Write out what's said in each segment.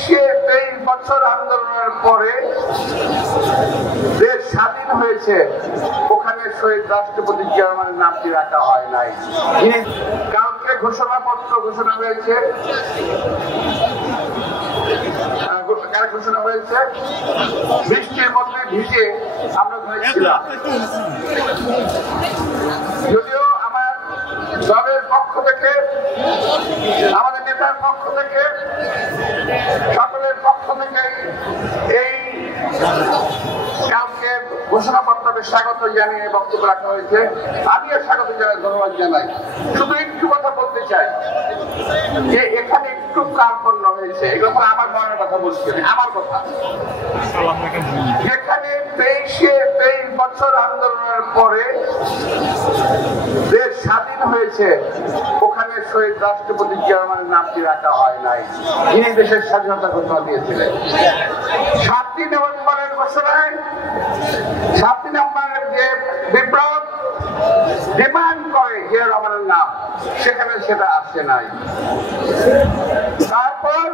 23 বছর আন্দোলনের পরে দেশ স্বাধীন হয়েছে, ওখানে শহীদ রাষ্ট্রপতি জিয়া রহমানের নামটি রাখা হয় নাই। কালকে ঘোষণাপত্র ঘোষণা হয়েছে, বৃষ্টির মধ্যে ভিজে আমরা ছিলাম। যদিও আমার দলের পক্ষ থেকে, আমাদের নেতার পক্ষ থেকে, সকলের পক্ষ থেকে এই কালকে ঘোষণাপত্রকে স্বাগত জানিয়ে বক্তব্য রাখা হয়েছে। আমিও স্বাগত জানাই, ধন্যবাদ জানাই। শুধু একটু কথা বলতে চাই যে এখানে একটু কার্পণ্য হয়েছে, এগুলো আমার মনের কথা বলছি, আমার কথা। যেখানে 23 বছর আন্দোলনের পরে দেশ স্বাধীন হয়েছে, ওখানে শহীদ রাষ্ট্রপতি জিয়া রহমানের নামটি রাখা হয় নাই, যিনি দেশের স্বাধীনতার ঘোষণা দিয়েছিলেন। 7 নভেম্বরের ঘোষণায় 7 নভেম্বরের যে বিপ্লব ডিমান্ড করে জিয়া রহমানের নাম, সেখানে সেটা আসে নাই। তারপর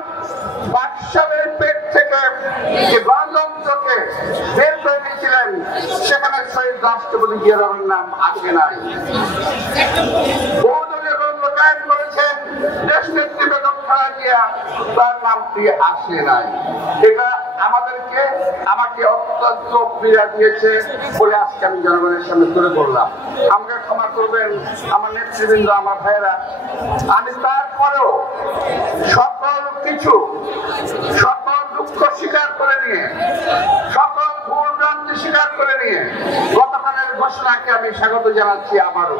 বাদশাহের পেট থেকে যে গণতন্ত্রকে বের করে দিয়েছিলেন, সেখানে শহীদ রাষ্ট্রপতি জিয়া রহমানের নাম আসে নাই। বহুদলীয় গণতন্ত্র করেছেন দেশনেত্রী বেগম খালেদা জিয়া, তার নামটি আসে নাই। এটা আমাকে অত্যন্ত পীড়া দিয়েছে বলে আজকে আমি জনগণের সামনে তুলে ধরলাম। আমাকে ক্ষমা করবেন আমার নেতৃবৃন্দ, আমার ভাইয়েরা। আমি তারপরেও সকল দুঃখ স্বীকার করে নিয়ে, সকল ভুল ভ্রান্তি স্বীকার করে নিয়ে গতকালের ঘোষণাকে আমি স্বাগত জানাচ্ছি আবারও।